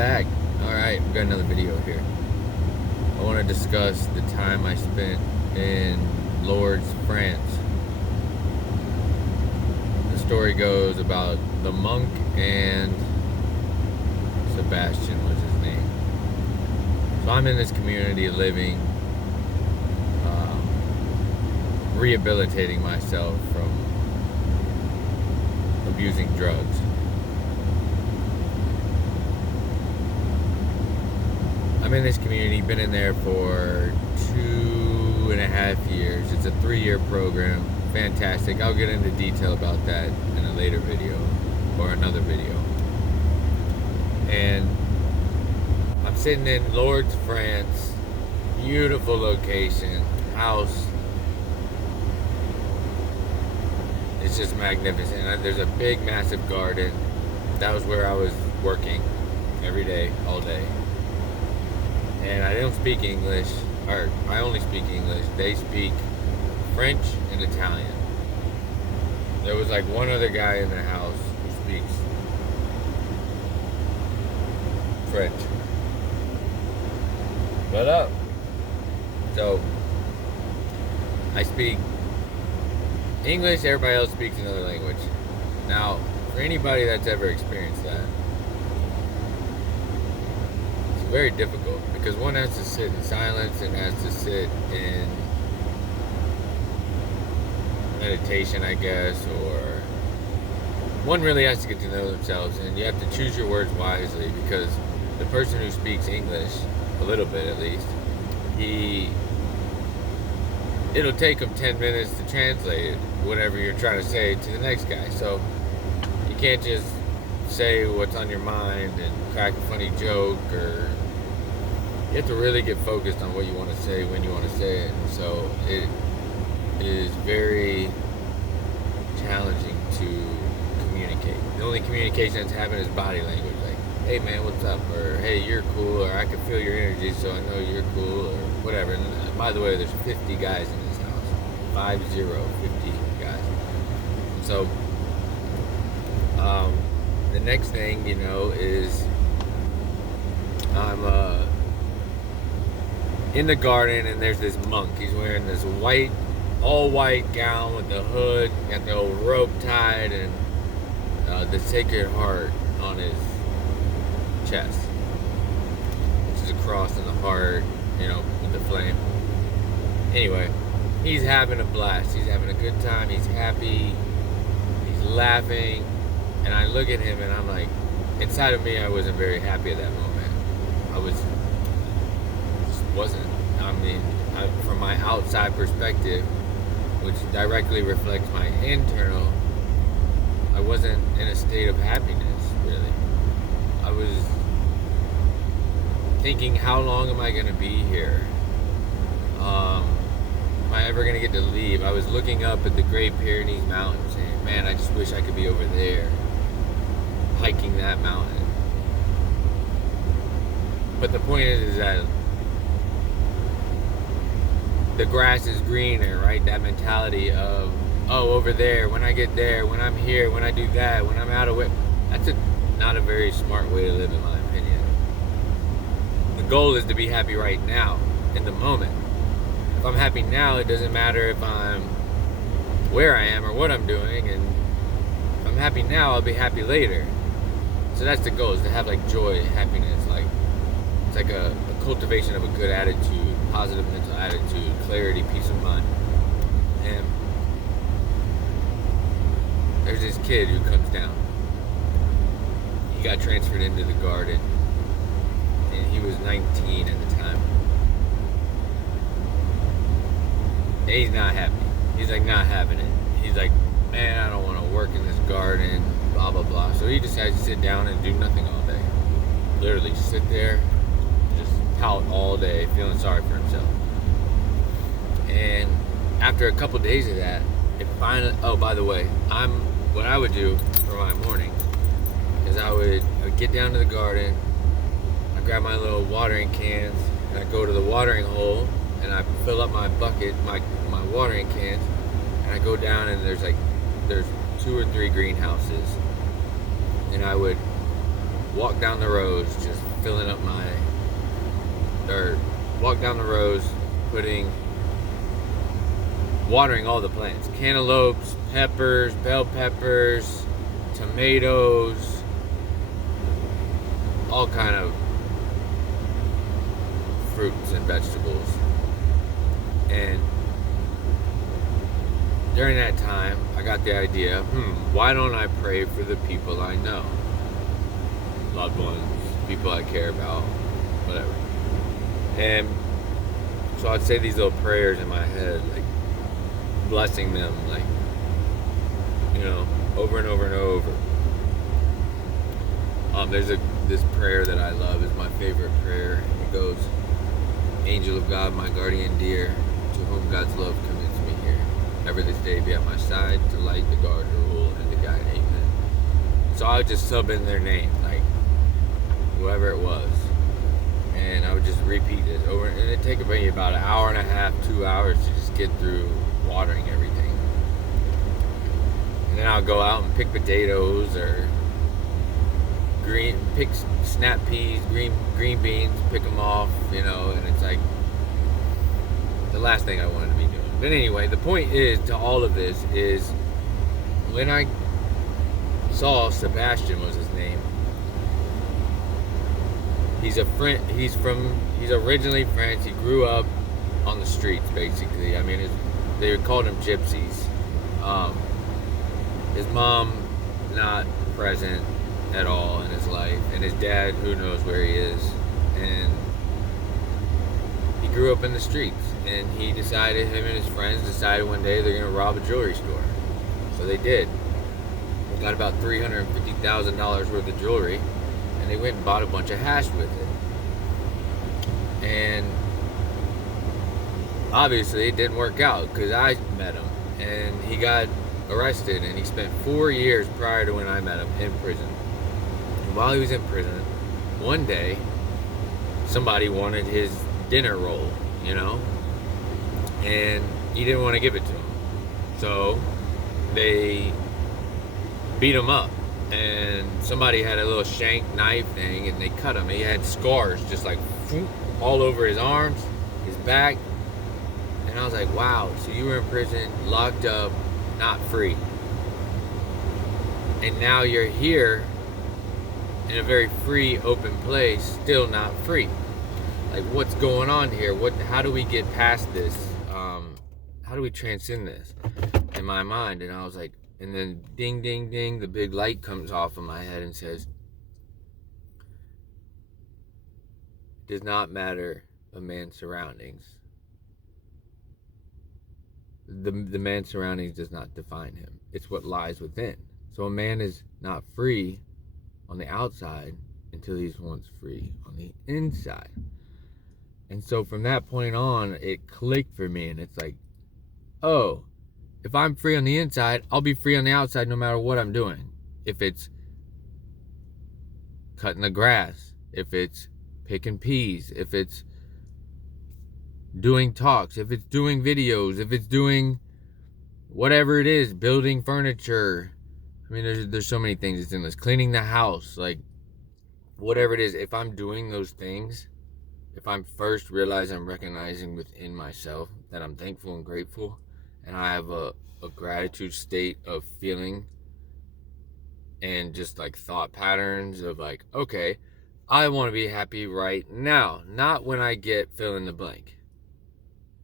back. Alright, we've got another video here. I want to discuss the time I spent in Lourdes, France. The story goes about the monk and Sebastian was his name. So I'm in this community living, rehabilitating myself from abusing drugs. I'm in this community, been in there for 2.5 years. It's a 3-year program. Fantastic. I'll get into detail about that in a later video or another video. And I'm sitting in Lourdes, France. Beautiful location. House. It's just magnificent. There's a big, massive garden. That was where I was working every day, all day. And I don't speak English, or I only speak English. They speak French and Italian. There was like one other guy in the house who speaks French. What up? So, I speak English, everybody else speaks another language. Now, for anybody that's ever experienced that, it's very difficult because one has to sit in silence and has to sit in meditation, I guess, or one really has to get to know themselves, and you have to choose your words wisely because the person who speaks English, a little bit at least, it'll take them 10 minutes to translate it, whatever you're trying to say, to the next guy. So you can't just say what's on your mind and crack a funny joke, or you have to really get focused on what you want to say when you want to say it. And so it is very challenging to communicate. The only communication that's happening is body language, like, hey man, what's up, or hey, you're cool, or I can feel your energy so I know you're cool, or whatever. And by the way, there's 50 guys in this house. 50 guys. So the next thing, is I'm in the garden, and there's this monk. He's wearing this all white gown with the hood, got the old rope tied, and the Sacred Heart on his chest, which is a cross in the heart, with the flame. Anyway, he's having a blast. He's having a good time. He's happy. He's laughing. And I look at him and I'm like, inside of me, I wasn't very happy at that moment. Just wasn't. I mean, from my outside perspective, which directly reflects my internal, I wasn't in a state of happiness, really. I was thinking, how long am I going to be here? Am I ever going to get to leave? I was looking up at the Great Pyrenees Mountains saying, man, I just wish I could be over there, hiking that mountain. But the point is that the grass is greener, right? That mentality of, oh, over there, when I get there, when I'm here, when I do that, when I'm out of it. That's not a very smart way to live, in my opinion. The goal is to be happy right now, in the moment. If I'm happy now, it doesn't matter if I'm where I am or what I'm doing. And if I'm happy now, I'll be happy later. So that's the goal, is to have like joy, happiness. It's like a cultivation of a good attitude, positive mental attitude, clarity, peace of mind. And there's this kid who comes down. He got transferred into the garden, and he was 19 at the time. And he's not happy. He's like not having it. He's like, man, I don't want to work in this garden, blah, blah, blah. So he decides to sit down and do nothing all day. Literally sit there, just pout all day, feeling sorry for himself. And after a couple days of that, it finally, oh, by the way, what I would do for my morning is I would get down to the garden, I grab my little watering cans, and I go to the watering hole, and I fill up my bucket, my watering cans, and I go down, and there's 2 or 3 greenhouses, and I would walk down the rows just filling up my, or walk down the rows, watering all the plants. Cantaloupes, peppers, bell peppers, tomatoes, all kind of fruits and vegetables. And during that time, I got the idea, why don't I pray for the people I know? Loved ones, people I care about, whatever. And so I'd say these little prayers in my head, like blessing them, like, over and over and over. There's this prayer that I love, is my favorite prayer. It goes, "Angel of God, my guardian dear, to whom God's love commits me here. Ever this day be at my side, to light, the guard, the rule, and to guide. Amen." So I would just sub in their name, like whoever it was, and I would just repeat this over, and it'd take me about an hour and a half, 2 hours to just get through watering everything. And then I'll go out and pick potatoes or pick snap peas, green beans, pick them off, and it's like the last thing I wanted to be doing. But anyway, the point is to all of this is when I saw Sebastian was his name. He's originally French. He grew up on the streets, basically. I mean, they called him gypsies. His mom not present at all in his life, and his dad, who knows where he is. And he grew up in the streets, and him and his friends decided one day they're going to rob a jewelry store. So they did. They got about $350,000 worth of jewelry, and they went and bought a bunch of hash with it. And obviously it didn't work out, because I met him, and he got arrested, and he spent 4 years prior to when I met him in prison. And while he was in prison, one day somebody wanted his dinner roll, and he didn't want to give it to him. So they beat him up, and somebody had a little shank knife thing, and they cut him. He had scars just like all over his arms, his back. And I was like, wow, so you were in prison, locked up, not free, and now you're here in a very free, open place, still not free. Like, what's going on here? How do we get past this? How do we transcend this in my mind? And I was like, and then ding, ding, ding, the big light comes off of my head and says, it does not matter a man's surroundings. The man's surroundings does not define him. It's what lies within. So a man is not free on the outside until he's once free on the inside. And so from that point on, it clicked for me, and it's like, oh, if I'm free on the inside, I'll be free on the outside no matter what I'm doing. If it's cutting the grass, if it's picking peas, if it's doing talks, if it's doing videos, if it's doing whatever it is, building furniture. I mean, there's so many things that's in this. Cleaning the house, like whatever it is. If I'm doing those things, if I'm first recognizing within myself that I'm thankful and grateful, and I have a gratitude state of feeling and just like thought patterns of like, okay, I want to be happy right now, not when I get fill in the blank.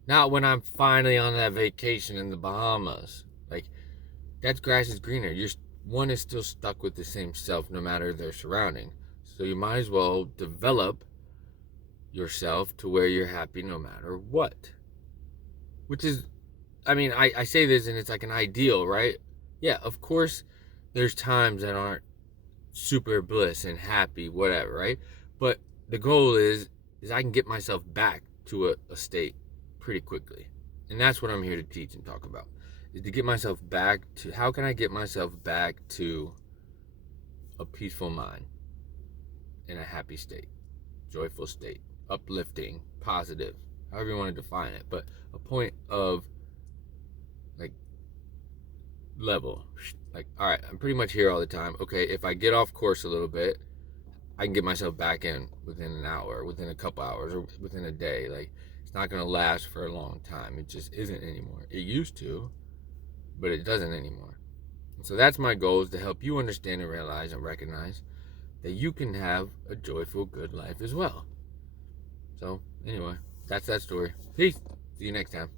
Not when I'm finally on that vacation in the Bahamas. Like, that grass is greener. One is still stuck with the same self no matter their surrounding. So you might as well develop yourself to where you're happy no matter what. Which is, I mean, I say this and it's like an ideal, right? Yeah, of course, there's times that aren't super bliss and happy, whatever, right? But the goal is I can get myself back to a state pretty quickly. And that's what I'm here to teach and talk about, is to get myself back to, how can I get myself back to a peaceful mind, in a happy state, joyful state, uplifting, positive, however you want to define it, but a point of like level, like, all right, I'm pretty much here all the time. Okay, if I get off course a little bit, I can get myself back in within an hour, within a couple hours, or within a day. Like, it's not going to last for a long time. It just isn't anymore. It used to, but it doesn't anymore. And so that's my goal, is to help you understand and realize and recognize that you can have a joyful, good life as well. So, anyway, that's that story. Peace. See you next time.